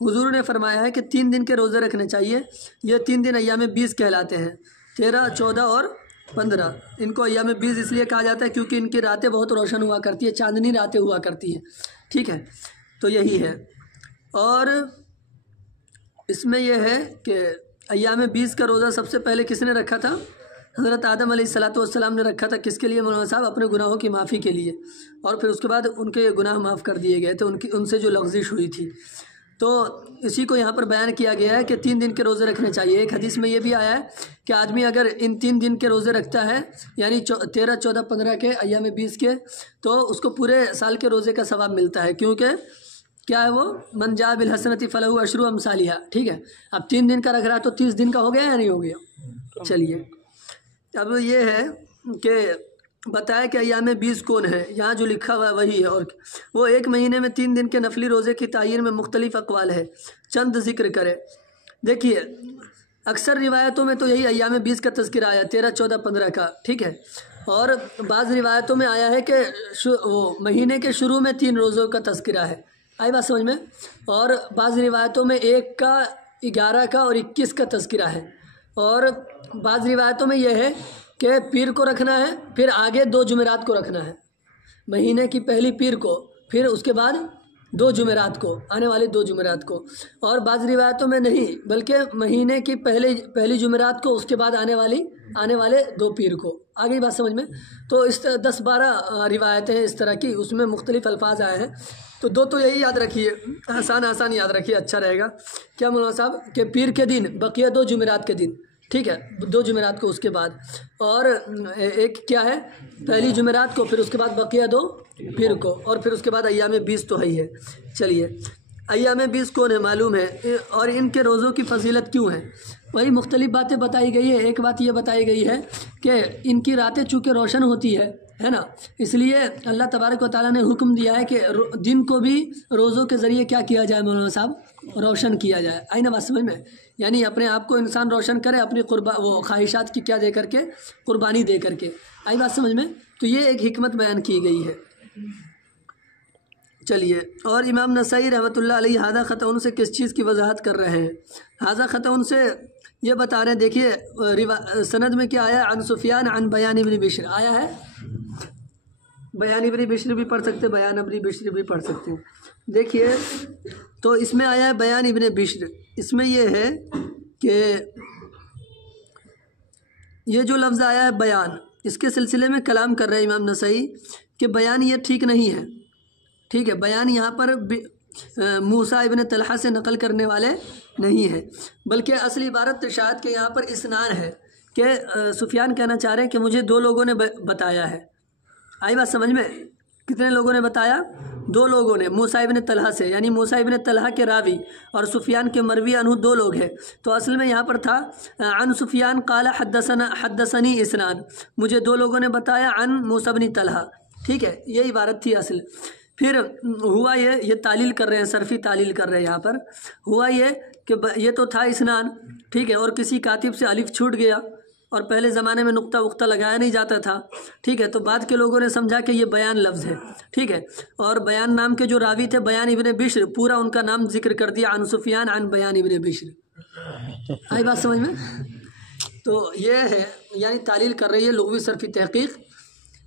حضور نے فرمایا ہے کہ 3 دن کے روزے رکھنے چاہیے. یہ 3 دن ایام 20 کہلاتے ہیں، 13، 14 اور 15. ان کو ایام 20 اس لیے کہا جاتا ہے کیونکہ ان کی راتیں بہت روشن ہوا کرتی ہیں، چاندنی راتیں ہوا کرتی ہیں. ٹھیک ہے، تو یہی ہے. اور اس میں یہ ہے کہ ایام 20 کا روزہ سب سے پہلے کس نے رکھا تھا؟ حضرت آدم علیہ السلام نے رکھا تھا. کس کے لیے مولانا صاحب؟ اپنے گناہوں کی معافی کے لیے. اور پھر اس کے بعد ان کے گناہ معاف کر دیے گئے تھے، ان سے جو لغزش ہوئی تھی. تو اسی کو یہاں پر بیان کیا گیا ہے کہ 3 دن کے روزے رکھنے چاہیے. ایک حدیث میں یہ بھی آیا ہے کہ آدمی اگر ان 3 دن کے روزے رکھتا ہے، یعنی 13، 14، 15 کے، ایام 20 کے، تو اس کو پورے سال کے روزے کا ثواب ملتا ہے. کیونکہ کیا ہے وہ من جاء بالحسنۃ فلہ عشر امثالھا. ٹھیک ہے، اب 3 دن کا رکھ رہا ہے تو 30 دن کا ہو گیا یا نہیں ہو گیا؟ چلیے، اب یہ ہے کہ بتایا کہ ایام 20 کون ہے، یہاں جو لکھا ہوا ہے وہی ہے. اور وہ ایک مہینے میں 3 دن کے نفلی روزے کی تعین میں مختلف اقوال ہے، چند ذکر کرے. دیکھیے اکثر روایتوں میں تو یہی ایام 20 کا تذکرہ آیا، 13، 14، 15 کا. ٹھیک ہے، اور بعض روایتوں میں آیا ہے کہ وہ مہینے کے شروع میں 3 روزوں کا تذکرہ ہے. آئی بات سمجھ میں؟ اور بعض روایتوں میں 1 کا، 11 کا اور 21 کا تذکرہ ہے. اور بعض روایتوں میں یہ ہے کہ پیر کو رکھنا ہے، پھر آگے 2 جمعرات کو رکھنا ہے، مہینے کی پہلی پیر کو، پھر اس کے بعد 2 جمعرات کو، آنے والے 2 جمعرات کو. اور بعض روایتوں میں نہیں بلکہ مہینے کی پہلی جمعرات کو، اس کے بعد آنے والے 2 پیر کو. آگے بات سمجھ میں؟ تو اس 10-12 روایتیں اس طرح کی، اس میں مختلف الفاظ آئے ہیں. تو 2 تو یہی یاد رکھیے، آسان یاد رکھیے، اچھا رہے گا. کیا مولانا صاحب؟ کہ پیر کے دن، بقیہ 2 جمعرات کے دن. ٹھیک ہے، 2 جمعرات کو اس کے بعد، اور ایک کیا ہے پہلی جمعرات کو، پھر اس کے بعد بقیہ 2 پیر کو، اور پھر اس کے بعد ایام 20 تو ہے. چلیے، ایام 20 کون ہے معلوم ہے، اور ان کے روزوں کی فضیلت کیوں ہے؟ وہی مختلف باتیں بتائی گئی ہے. ایک بات یہ بتائی گئی ہے کہ ان کی راتیں چونکہ روشن ہوتی ہے نا، اس لیے اللہ تبارک و تعالیٰ نے حکم دیا ہے کہ دن کو بھی روزوں کے ذریعے کیا کیا جائے مولانا صاحب؟ روشن کیا جائے. آئی نا بات سمجھ میں؟ یعنی اپنے آپ کو انسان روشن کرے، اپنی وہ خواہشات کی کیا دے کر کے؟ قربانی دے کر کے. آئی بات سمجھ میں؟ تو یہ ایک حکمت بیان کی گئی ہے۔ چلیے، اور امام نسائی رحمۃ اللہ علیہ ھذا خطأ سے کس چیز کی وضاحت کر رہے ہیں؟ ھذا خطأ سے یہ بتا رہے ہیں، دیکھیے سند میں کیا آیا، عن سفیان عن بیان ابن بشر آیا ہے، بیان ابن بشر بھی پڑھ سکتے، بیان ابن بشر بھی پڑھ سکتے ہیں۔ دیکھیے تو اس میں آیا ہے بیان ابن بشر، اس میں یہ ہے کہ یہ جو لفظ آیا ہے بیان، اس کے سلسلے میں کلام کر رہے ہیں امام نسائی کہ بیان یہ ٹھیک نہیں ہے، ٹھیک ہے، بیان یہاں پر موسیٰ ابن طلحہ سے نقل کرنے والے نہیں ہیں، بلکہ اصلی عبارت شاید کہ یہاں پر اسناد ہے کہ سفیان کہنا چاہ رہے ہیں کہ مجھے دو لوگوں نے بتایا ہے۔ آئی بات سمجھ میں؟ کتنے لوگوں نے بتایا؟ دو لوگوں نے، موسیٰ ابن طلحہ سے، یعنی موسیٰ ابن طلحہ کے راوی اور سفیان کے مروی عنہ دو لوگ ہیں۔ تو اصل میں یہاں پر تھا عن سفیان قال حدثنی اسنان، مجھے دو لوگوں نے بتایا عن موسیٰ ابن طلحہ، ٹھیک ہے، یہ عبارت تھی اصل۔ پھر ہوا یہ تعلیل کر رہے ہیں، صرفی تعلیل کر رہے ہیں، یہاں پر ہوا یہ کہ یہ تو تھا اسنان، ٹھیک ہے، اور کسی کاتب سے الف چھوٹ گیا، اور پہلے زمانے میں نقطہ وقتہ لگایا نہیں جاتا تھا، ٹھیک ہے، تو بعد کے لوگوں نے سمجھا کہ یہ بیان لفظ ہے، ٹھیک ہے، اور بیان نام کے جو راوی تھے بیان ابن بشر، پورا ان کا نام ذکر کر دیا، عن سفیان عن بیان ابن بشر۔ آئی بات سمجھ میں؟ تو یہ ہے، یعنی تعلیل کر رہی ہے لغوی صرفی تحقیق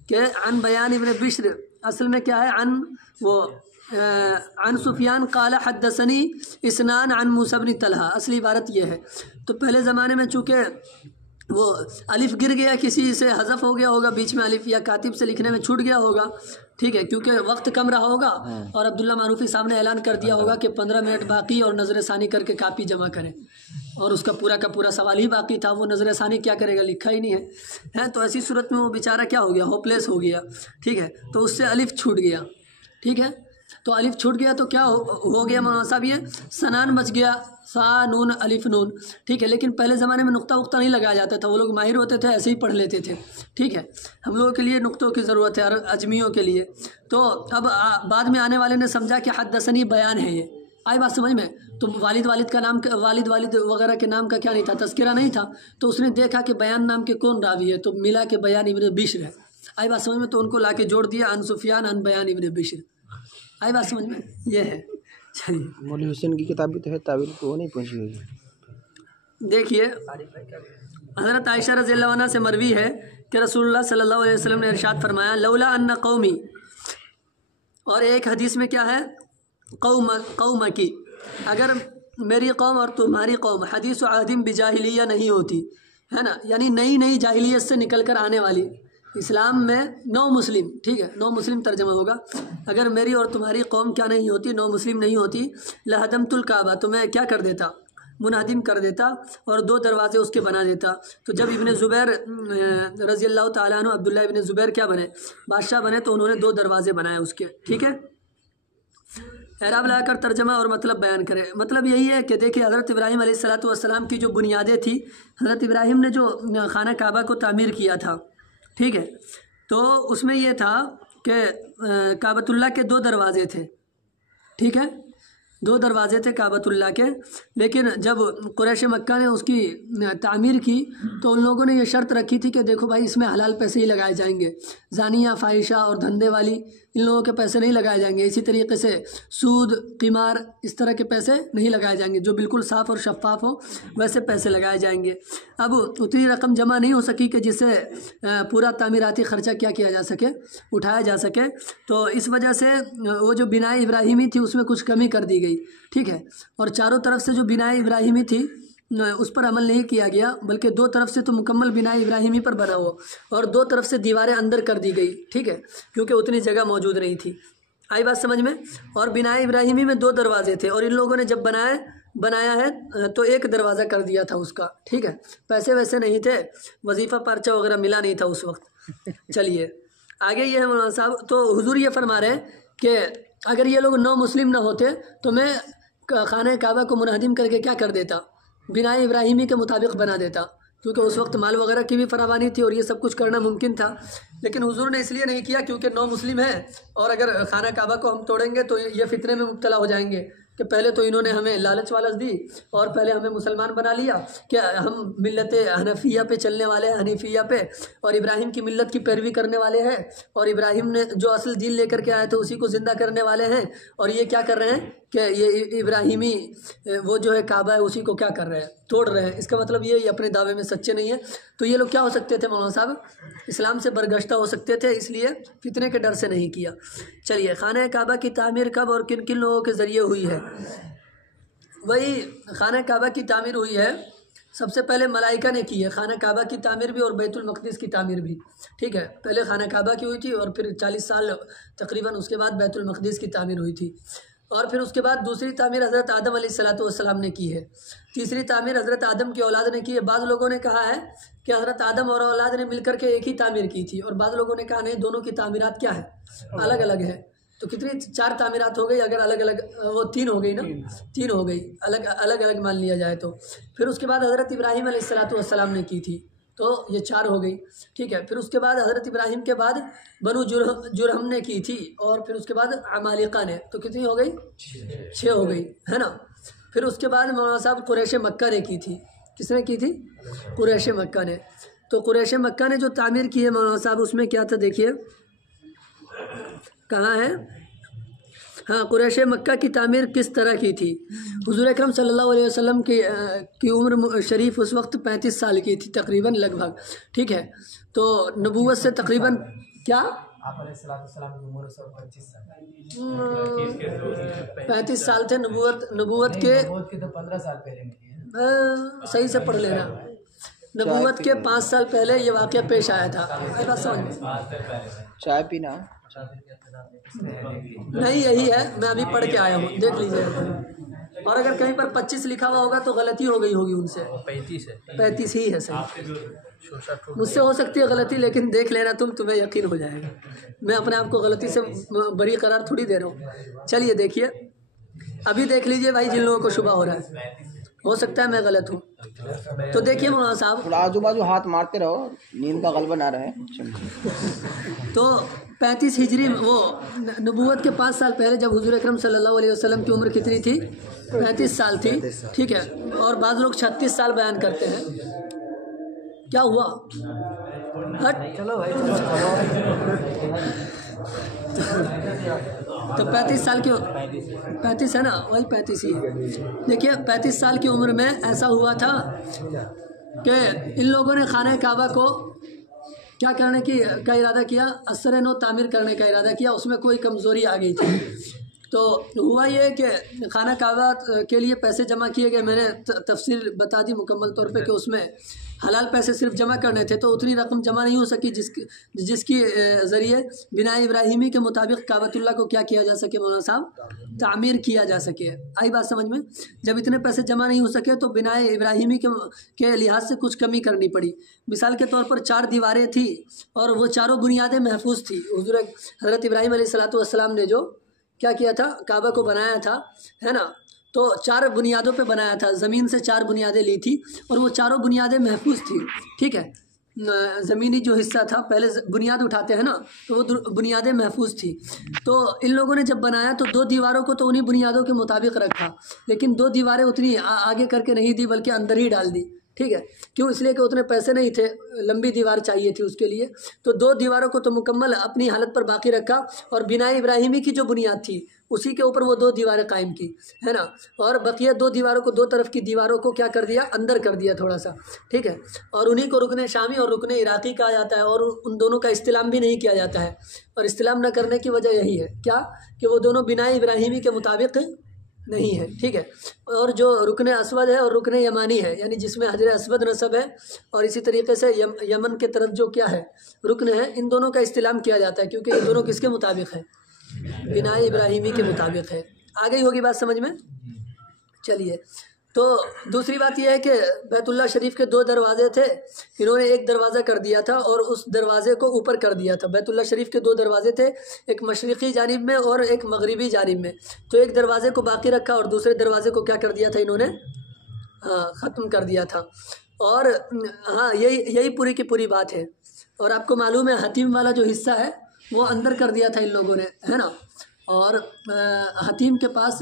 کہ عن بیان ابن بشر اصل میں کیا ہے، عن سفیان قال حدثنی اسنان عن موسیٰ بن طلحہ، اصلی عبارت یہ ہے۔ تو پہلے زمانے میں چونکہ وہ الف گر گیا، کسی سے حذف ہو گیا ہوگا بیچ میں الف، یا کاتب سے لکھنے میں چھوٹ گیا ہوگا، ٹھیک ہے، کیونکہ وقت کم رہا ہوگا، اور عبداللہ معروفی صاحب نے اعلان کر دیا ہوگا کہ 15 منٹ باقی اور نظر ثانی کر کے کاپی جمع کریں، اور اس کا پورا سوال ہی باقی تھا، وہ نظر ثانی کیا کرے گا، لکھا ہی نہیں ہے، تو ایسی صورت میں وہ بیچارہ کیا ہو گیا، ہوپلیس ہو گیا، ٹھیک ہے، تو اس سے الف چھوٹ گیا، ٹھیک ہے، تو الف چھوٹ گیا تو کیا ہو گیا مولانا صاحب، یہ سنان بچ گیا، سا نون الف نون، ٹھیک ہے، لیکن پہلے زمانے میں نقطہ وقتہ نہیں لگایا جاتا تھا، وہ لوگ ماہر ہوتے تھے، ایسے ہی پڑھ لیتے تھے، ٹھیک ہے، ہم لوگوں کے لیے نقطوں کی ضرورت ہے، اور اجمیوں کے لیے۔ تو اب بعد میں آنے والے نے سمجھا کہ حدثنی بیان ہے، یہ آئی بات سمجھ میں؟ تو والد کا نام، والد وغیرہ کے نام کا کیا نہیں تھا، تذکرہ نہیں تھا، تو اس نے دیکھا کہ بیان نام کے کون راوی ہے، تو ملا کہ بیان ابن بشر ہے، آئی بات سمجھ میں؟ تو ان کو لا کے جوڑ دیا عن سفیان عن بیان ابن بشر، آئی بات سمجھ میں؟ یہ ہے۔ چلیے، مولوی حسین کی کتاب بھی تو ہے، تعویل کو وہ نہیں پہنچی ہوئی۔ دیکھیے حضرت عائشہ رضی اللہ عنہ سے مروی ہے کہ رسول اللہ صلی اللہ علیہ وسلم نے ارشاد فرمایا لولا ان قومی، اور ایک حدیث میں کیا ہے، قوم کی، اگر میری قوم اور تمہاری قوم حدیث و عہدم بجاہلیہ نہیں ہوتی، ہے نا، یعنی نئی جاہلیت سے نکل کر آنے والی، اسلام میں نو مسلم، ٹھیک ہے، نو مسلم ترجمہ ہوگا، اگر میری اور تمہاری قوم کیا نہیں ہوتی، نو مسلم نہیں ہوتی، لہدمت الکعبہ، تو میں کیا کر دیتا، منہدم کر دیتا، اور 2 دروازے اس کے بنا دیتا۔ تو جب ابن زبیر رضی اللہ تعالیٰ عنہ، عبداللہ ابن زبیر کیا بنے، بادشاہ بنے، تو انہوں نے 2 دروازے بنائے اس کے، ٹھیک ہے۔ اعراب لا کر ترجمہ اور مطلب بیان کرے، مطلب یہی ہے کہ دیکھیں حضرت ابراہیم علیہ السلام کی جو بنیادیں تھی، حضرت ابراہیم نے جو خانہ کعبہ کو تعمیر کیا تھا، ٹھیک ہے، تو اس میں یہ تھا کہ کعبۃ اللہ کے 2 دروازے تھے، ٹھیک ہے، 2 دروازے تھے کعبۃ اللہ کے، لیکن جب قریش مکہ نے اس کی تعمیر کی تو ان لوگوں نے یہ شرط رکھی تھی کہ دیکھو بھائی اس میں حلال پیسے ہی لگائے جائیں گے، زانیہ فاحشہ اور دھندے والی ان لوگوں کے پیسے نہیں لگائے جائیں گے، اسی طریقے سے سود قمار اس طرح کے پیسے نہیں لگائے جائیں گے، جو بالکل صاف اور شفاف ہو ویسے پیسے لگائے جائیں گے۔ اب اتنی رقم جمع نہیں ہو سکی کہ جس سے پورا تعمیراتی خرچہ کیا جا سکے، اٹھایا جا سکے، تو اس وجہ سے وہ جو بنائے ابراہیمی تھی اس میں کچھ کمی کر دی گئی، ٹھیک ہے، اور چاروں طرف سے جو بنائے ابراہیمی تھی اس پر عمل نہیں کیا گیا، بلکہ 2 طرف سے تو مکمل بنائے ابراہیمی پر بنا ہو، اور 2 طرف سے دیواریں اندر کر دی گئی، ٹھیک ہے، کیونکہ اتنی جگہ موجود نہیں تھی، آئی بات سمجھ میں؟ اور بنائے ابراہیمی میں 2 دروازے تھے، اور ان لوگوں نے جب بنایا ہے تو 1 دروازہ کر دیا تھا اس کا، ٹھیک ہے، پیسے ویسے نہیں تھے، وظیفہ پرچہ وغیرہ ملا نہیں تھا اس وقت۔ چلیے آگے یہ ہے مولانا صاحب، تو حضور یہ فرما رہے ہیں کہ اگر یہ لوگ 9 مسلم نہ ہوتے تو میں خانہ کعبہ کو منہدم کر کے کیا کر دیتا، بنائے ابراہیمی کے مطابق بنا دیتا، کیونکہ اس وقت مال وغیرہ کی بھی فراوانی تھی اور یہ سب کچھ کرنا ممکن تھا، لیکن حضور نے اس لیے نہیں کیا کیونکہ 9 مسلم ہیں، اور اگر خانہ کعبہ کو ہم توڑیں گے تو یہ فتنے میں مبتلا ہو جائیں گے، کہ پہلے تو انہوں نے ہمیں لالچ والچ دی اور پہلے ہمیں مسلمان بنا لیا کہ ہم ملت حنفیہ پہ چلنے والے ہیں، حنیفیہ پہ، اور ابراہیم کی ملت کی پیروی کرنے والے ہیں، اور ابراہیم نے جو اصل دین لے کر کے آئے تھے اسی کو زندہ کرنے والے ہیں، اور یہ کیا کر رہے ہیں کہ یہ ابراہیمی وہ جو ہے کعبہ ہے اسی کو کیا کر رہے ہیں، توڑ رہے ہیں۔ اس کا مطلب یہ اپنے دعوے میں سچے نہیں ہیں۔ تو یہ لوگ کیا ہو سکتے تھے مولانا صاحب؟ اسلام سے برگشتہ ہو سکتے تھے، اس لیے فتنے کے ڈر سے نہیں کیا۔ چلیے، خانہ کعبہ کی تعمیر کب اور کن کن لوگوں کے ذریعے ہوئی ہے؟ وہی خانہ کعبہ کی تعمیر ہوئی ہے، سب سے پہلے ملائکہ نے کی ہے خانہ کعبہ کی تعمیر بھی اور بیت المقدس کی تعمیر بھی، ٹھیک ہے۔ پہلے خانہ کعبہ کی ہوئی تھی اور پھر 40 سال تقریباً اس کے بعد بیت المقدس کی تعمیر ہوئی تھی، اور پھر اس کے بعد دوسری تعمیر حضرت آدم علیہ السلام نے کی ہے، تیسری تعمیر حضرت آدم کی اولاد نے کی ہے۔ بعض لوگوں نے کہا ہے کہ حضرت آدم اور اولاد نے مل کر کے ایک ہی تعمیر کی تھی، اور بعض لوگوں نے کہا نہیں، دونوں کی تعمیرات کیا ہے، الگ الگ ہے۔ تو کتنی 4 تعمیرات ہو گئی، اگر الگ الگ وہ 3 ہو گئی نا، 3 ہو گئی، الگ الگ مان لیا جائے تو۔ پھر اس کے بعد حضرت ابراہیم علیہ السلام نے کی تھی، تو یہ 4 ہو گئی، ٹھیک ہے۔ پھر اس کے بعد حضرت ابراہیم کے بعد بنو جرہم نے کی تھی، اور پھر اس کے بعد عمالقہ نے، تو کتنی ہو گئی؟ 6 ہو گئی، ہے نا۔ پھر اس کے بعد مولانا صاحب قریش مکہ نے کی تھی۔ کس نے کی تھی؟ قریش مکہ نے۔ تو قریش مکہ نے جو تعمیر کی ہے مولانا صاحب، اس میں کیا تھا دیکھیے، کہاں ہے؟ ہاں، قریش مکہ کی تعمیر کس طرح کی تھی؟ حضور اکرم صلی اللہ علیہ وسلم کی عمر شریف اس وقت 35 سال کی تھی تقریباً، لگ بھگ، ٹھیک ہے۔ تو نبوت سے تقریباً کیا؟ آپ علیہ السلام کی عمر 25 سال، 35 سال تھے نبوت کے تو 15 سال پہلے ملی ہے۔ صحیح سے پڑھ لینا، نبوت کے 5 سال پہلے یہ واقعہ پیش آیا تھا۔ یہ بات سمجھ میں؟ چائے پینا نہیں، یہی ہے، میں ابھی پڑھ کے آیا ہوں، دیکھ لیجیے۔ اور اگر کہیں پر 25 لکھا ہوا ہوگا تو غلطی ہو گئی ہوگی ان سے، 35 ہی ہے صحیح، مجھ سے ہو سکتی ہے غلطی، لیکن دیکھ لینا تمہیں یقین ہو جائے گا، میں اپنے آپ کو غلطی سے بری قرار تھوڑی دے رہا ہوں۔ چلیے دیکھیے، ابھی دیکھ لیجیے بھائی، جن لوگوں کو شبہ ہو رہا ہے، ہو سکتا ہے میں غلط ہوں، تو دیکھیے مولانا صاحب، تھوڑا آجو بازو ہاتھ مارتے رہو، نیند کا غلبہ نہ رہے۔ تو 35 ہجری میں، وہ نبوت کے 5 سال پہلے جب حضور اکرم صلی اللہ علیہ وسلم کی عمر کتنی تھی؟ 35 سال تھی، ٹھیک ہے۔ اور بعض لوگ 36 سال بیان کرتے ہیں۔ کیا ہوا؟ چلو بھائی، تو 35 سال کی، 35 ہے نا، وہی 35 ہی ہے۔ دیکھیے 35 سال کی عمر میں ایسا ہوا تھا کہ ان لوگوں نے خانہ کعبہ کو کیا کرنے کا ارادہ کیا؟ اثر نو تعمیر کرنے کا ارادہ کیا، اس میں کوئی کمزوری آ گئی تھی۔ تو ہوا یہ کہ خانہ کعبہ کے لیے پیسے جمع کیے گئے، میں نے تفصیل بتا دی مکمل طور پہ کہ اس میں حلال پیسے صرف جمع کرنے تھے، تو اتنی رقم جمع نہیں ہو سکی جس کی ذریعے بنا ابراہیمی کے مطابق کعبۃ اللہ کو کیا کیا جا سکے مولانا صاحب؟ تعمیر کیا جا سکے۔ آئی بات سمجھ میں؟ جب اتنے پیسے جمع نہیں ہو سکے تو بنا ابراہیمی کے لحاظ سے کچھ کمی کرنی پڑی۔ مثال کے طور پر 4 دیواریں تھیں اور وہ چاروں بنیادیں محفوظ تھیں۔ حضرت ابراہیم علیہ السلام نے جو کیا کیا تھا، کعبہ کو بنایا تھا، ہے نا، تو 4 بنیادوں پہ بنایا تھا، زمین سے 4 بنیادیں لی تھی اور وہ چاروں بنیادیں محفوظ تھیں، ٹھیک ہے۔ زمینی جو حصہ تھا، پہلے بنیاد اٹھاتے ہیں نا، تو وہ بنیادیں محفوظ تھی۔ تو ان لوگوں نے جب بنایا تو 2 دیواروں کو تو انہی بنیادوں کے مطابق رکھا، لیکن 2 دیواریں اتنی آگے کر کے نہیں دی بلکہ اندر ہی ڈال دی، ٹھیک ہے۔ کیوں؟ اس لیے کہ اتنے پیسے نہیں تھے، لمبی دیوار چاہیے تھی اس کے لیے، تو 2 دیواروں کو تو مکمل اپنی حالت پر باقی رکھا، اور بنا ابراہیمی کی جو بنیاد تھی اسی کے اوپر وہ 2 دیواریں قائم کی، ہے نا، اور بقیہ 2 دیواروں کو، 2 طرف کی دیواروں کو کیا کر دیا؟ اندر کر دیا تھوڑا سا، ٹھیک ہے۔ اور انہی کو رکن شامی اور رکن عراقی کہا جاتا ہے، اور ان دونوں کا استلام بھی نہیں کیا جاتا ہے، اور استلام نہ کرنے کی وجہ یہی ہے کیا کہ وہ دونوں بنا ابراہیمی کے مطابق نہیں ہے، ٹھیک ہے۔ اور جو رکن اسود ہے اور رکن یمانی ہے، یعنی جس میں حجر اسود نصب ہے، اور اسی طریقے سے یمن کے طرف جو کیا ہے رکن ہے، ان دونوں کا استلام کیا جاتا ہے، کیونکہ یہ دونوں کس کے مطابق ہے؟ بنا ابراہیمی کے مطابق ہے۔ آ گئی ہوگی بات سمجھ میں؟ چلیے، تو دوسری بات یہ ہے کہ بیت اللہ شریف کے 2 دروازے تھے، انہوں نے ایک دروازہ کر دیا تھا اور اس دروازے کو اوپر کر دیا تھا۔ بیت اللہ شریف کے 2 دروازے تھے، ایک مشرقی جانب میں اور ایک مغربی جانب میں، تو ایک دروازے کو باقی رکھا اور دوسرے دروازے کو کیا کر دیا تھا انہوں نے؟ ختم کر دیا تھا۔ اور ہاں، یہی پوری کی پوری بات ہے۔ اور آپ کو معلوم ہے حتیم والا جو حصہ ہے وہ اندر کر دیا تھا ان لوگوں نے، ہے نا، اور حتیم کے پاس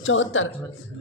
74,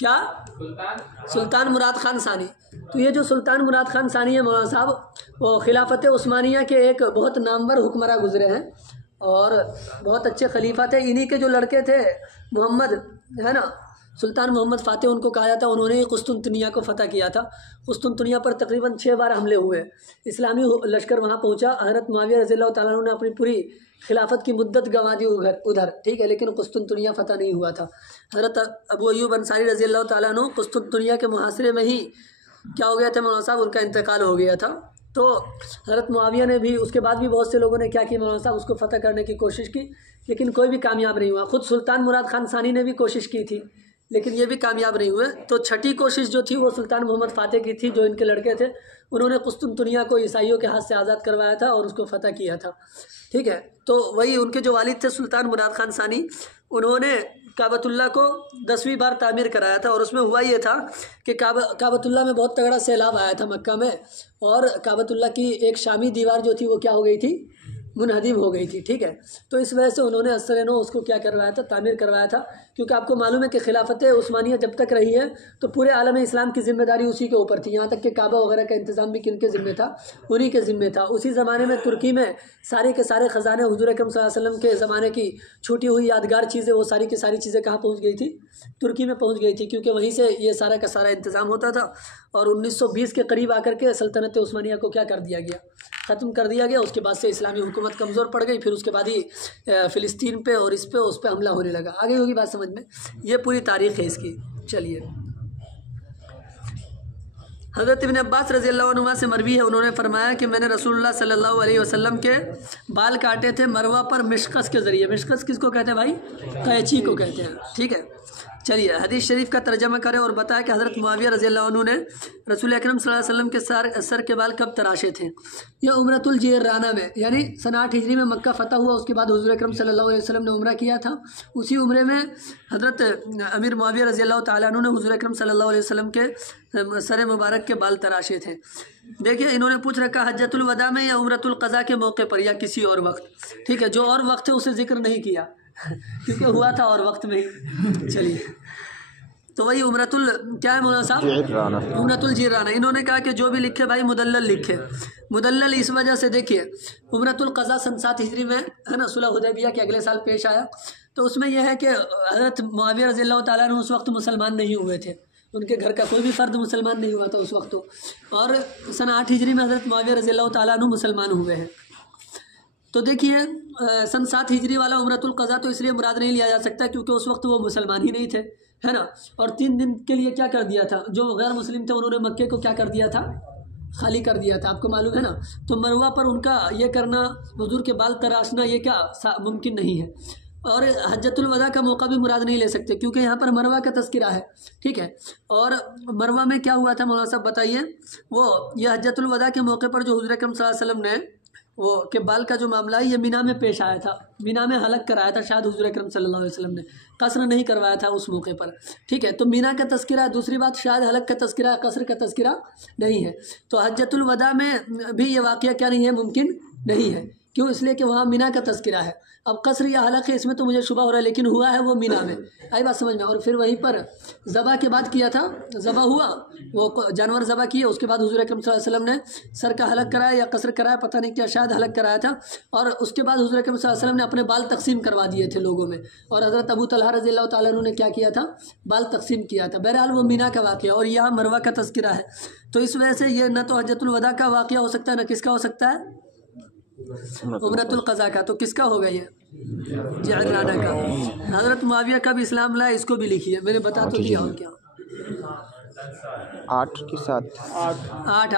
کیا سلطان مراد خان ثانی. تو یہ جو سلطان مراد خان ثانی ہے مولانا صاحب وہ خلافت عثمانیہ کے ایک بہت نامور حکمراں گزرے ہیں اور بہت اچھے خلیفہ تھے. انہی کے جو لڑکے تھے محمد ہے نا سلطان محمد فاتح ان کو کہا جاتا ہے، انہوں نے قسطنطنیہ کو فتح کیا تھا. قسطنطنیہ پر تقریباً 6 بار حملے ہوئے. اسلامی لشکر وہاں پہنچا. حضرت معاویہ رضی اللہ تعالیٰ عنہ نے اپنی پوری خلافت کی مدت گنوا دی ادھر ٹھیک ہے، لیکن قسطنطنیہ فتح نہیں ہوا تھا. حضرت ابو ایوب انصاری رضی اللہ تعالیٰ عنہ قسطنطنیہ کے محاصرے میں ہی کیا ہو گیا تھا مولانا صاحب، ان کا انتقال ہو گیا تھا. تو حضرت معاویہ نے بھی اس کے بعد بھی بہت سے لوگوں نے کیا کی مولانا صاحب اس کو فتح کرنے کی کوشش کی، لیکن کوئی بھی کامیاب نہیں ہوا. خود سلطان مراد خان ثانی نے بھی کوشش کی تھی لیکن یہ بھی کامیاب نہیں ہوئے. تو چھٹی کوشش جو تھی وہ سلطان محمد فاتح کی تھی جو ان کے لڑکے تھے. انہوں نے قسطنطنیہ کو عیسائیوں کے ہاتھ سے آزاد کروایا تھا اور اس کو فتح کیا تھا ٹھیک ہے. تو وہی ان کے جو والد تھے سلطان مراد خان ثانی، انہوں نے کعبۃ اللہ کو 10ویں بار تعمیر کرایا تھا. اور اس میں ہوا یہ تھا کہ کعبۃ اللہ میں بہت تگڑا سیلاب آیا تھا مکہ میں، اور کعبۃ اللہ کی ایک شامی دیوار جو تھی وہ کیا ہو گئی تھی، منہدم ہو گئی تھی ٹھیک ہے. تو اس وجہ سے انہوں نے اثر نو اس کو کیا کروایا تھا، تعمیر کروایا تھا. کیونکہ آپ کو معلوم ہے کہ خلافت عثمانیہ جب تک رہی ہے تو پورے عالم اسلام کی ذمہ داری اسی کے اوپر تھی. یہاں تک کہ کعبہ وغیرہ کا انتظام بھی کن کے ذمہ تھا، انہی کے ذمہ تھا. اسی زمانے میں ترکی میں سارے کے سارے خزانے حضور اکرم صلی اللہ علیہ وسلم کے زمانے کی چھوٹی ہوئی یادگار چیزیں وہ ساری کی ساری چیزیں کہاں پہنچ گئی تھی، ترکی میں پہنچ گئی تھی. کیونکہ وہیں سے یہ سارا کا سارا انتظام ہوتا تھا. اور 1920 کے قریب آ کر کے سلطنت عثمانیہ کو کیا کر دیا گیا، ختم کر دیا گیا. اس کے بعد سے اسلامی حکومت کمزور پڑ گئی. پھر اس کے بعد ہی فلسطین پہ اور اس پہ حملہ ہونے لگا. آگے ہوگی بات سمجھ میں. یہ پوری تاریخ ہے اس کی. چلیے حضرت ابن عباس رضی اللہ عنہ سے مروی ہے، انہوں نے فرمایا کہ میں نے رسول اللہ صلی اللہ علیہ وسلم کے بال کاٹے تھے مروہ پر مشقص کے ذریعے. مشقص کس کو کہتے ہیں بھائی؟ قینچی کو کہتے ہیں ٹھیک ہے. چلیے حدیث شریف کا ترجمہ کرے اور بتایا کہ حضرت معاویہ رضی اللہ عنہ نے رسول اکرم صلی اللہ علیہ وسلم کے سر کے بال کب تراشے تھے. یہ عمرۃ الجیرانہ میں یعنی سن 8 ہجری میں مکہ فتح ہوا. اس کے بعد حضور اکرم صلی اللہ علیہ وسلم نے عمرہ کیا تھا. اسی عمرے میں حضرت امیر معاویہ رضی اللہ تعالیٰ عنہ نے حضور اکرم صلی اللہ علیہ وسلم کے سر مبارک کے بال تراشے تھے. دیکھیے انہوں نے پوچھ رکھا حجۃ الوداع میں یا عمرۃ القضاء کے موقع پر یا کسی اور وقت ٹھیک ہے. جو اور وقت ہے اسے ذکر نہیں کیا کیونکہ ہوا تھا اور وقت میں ہی. چلیے تو وہی کیا ہے مولانا صاحب؟ عمرۃ الجیرانہ. انہوں نے کہا کہ جو بھی لکھے بھائی مدلل لکھے. مدلل اس وجہ سے دیکھیے عمرۃ القضاء سن 7 ہجری میں ہے نا صلح حدیبیہ کے اگلے سال پیش آیا. تو اس میں یہ ہے کہ حضرت معاویہ رضی اللہ تعالیٰ عنہ اس وقت مسلمان نہیں ہوئے تھے. ان کے گھر کا کوئی بھی فرد مسلمان نہیں ہوا تھا اس وقت. اور سن 8 ہجری میں حضرت معاویہ رضی اللہ تعالیٰ عنہ مسلمان ہوئے ہیں. تو دیکھیے سن 7 ہجری والا عمرۃ القضاء تو اس لیے مراد نہیں لیا جا سکتا کیونکہ اس وقت وہ مسلمان ہی نہیں تھے ہے نا. اور 3 دن کے لیے کیا کر دیا تھا، جو غیر مسلم تھے انہوں نے مکے کو کیا کر دیا تھا، خالی کر دیا تھا. آپ کو معلوم ہے نا. تو مروہ پر ان کا یہ کرنا، حضور کے بال تراشنا، یہ کیا ممکن نہیں ہے. اور حجۃ الوداع کا موقع بھی مراد نہیں لے سکتے کیونکہ یہاں پر مروہ کا تذکرہ ہے ٹھیک ہے. اور مروہ میں کیا ہوا تھا مولانا صاحب بتائیے. وہ یہ حجۃ الوداع کے موقع پر جو حضور اکرم صلی اللہ علیہ وسلم نے وہ کہ بال کا جو معاملہ ہے یہ مینا میں پیش آیا تھا. مینا میں حلق کرایا تھا شاید حضور اکرم صلی اللہ علیہ وسلم نے، قصر نہیں کروایا تھا اس موقع پر ٹھیک ہے. تو مینا کا تذکرہ ہے. دوسری بات شاید حلق کا تذکرہ، قصر کا تذکرہ نہیں ہے. تو حجۃ الوداع میں بھی یہ واقعہ کیا نہیں ہے، ممکن نہیں ہے. کیوں؟ اس لیے کہ وہاں مینا کا تذکرہ ہے. اب قصر یا حلق ہے اس میں تو مجھے شبہ ہو رہا ہے، لیکن ہوا ہے وہ مینا میں. آئی بات سمجھ میں. اور پھر وہیں پر ذبح کے بعد کیا تھا، ذبح ہوا، وہ جانور ذبح کیے. اس کے بعد حضور اکرم صلی اللہ علیہ وسلم نے سر کا حلق کرایا یا قصر کرایا، پتہ نہیں کیا، شاید حلق کرایا تھا. اور اس کے بعد حضور اکرم صلی اللہ علیہ وسلم نے اپنے بال تقسیم کروا دیے تھے لوگوں میں. اور حضرت ابو طلحہ رضی اللہ تعالیٰ عنہ نے کیا کیا تھا، بال تقسیم کیا تھا. بہرحال وہ مینا کا واقعہ اور یہاں مروہ کا تذکرہ ہے. تو اس وجہ سے یہ نہ تو حجۃ الوداع کا واقعہ ہو سکتا ہے نہ کس کا ہو سکتا ہے، عمرۃ القضاء کا. تو کس کا ہوگا یہ، جعرانہ کا. حضرت معاویہ کا بھی اسلام لائے، اس کو بھی لکھیے. میں نے بتا تو دیا. اور کیا 8 کے ساتھ 8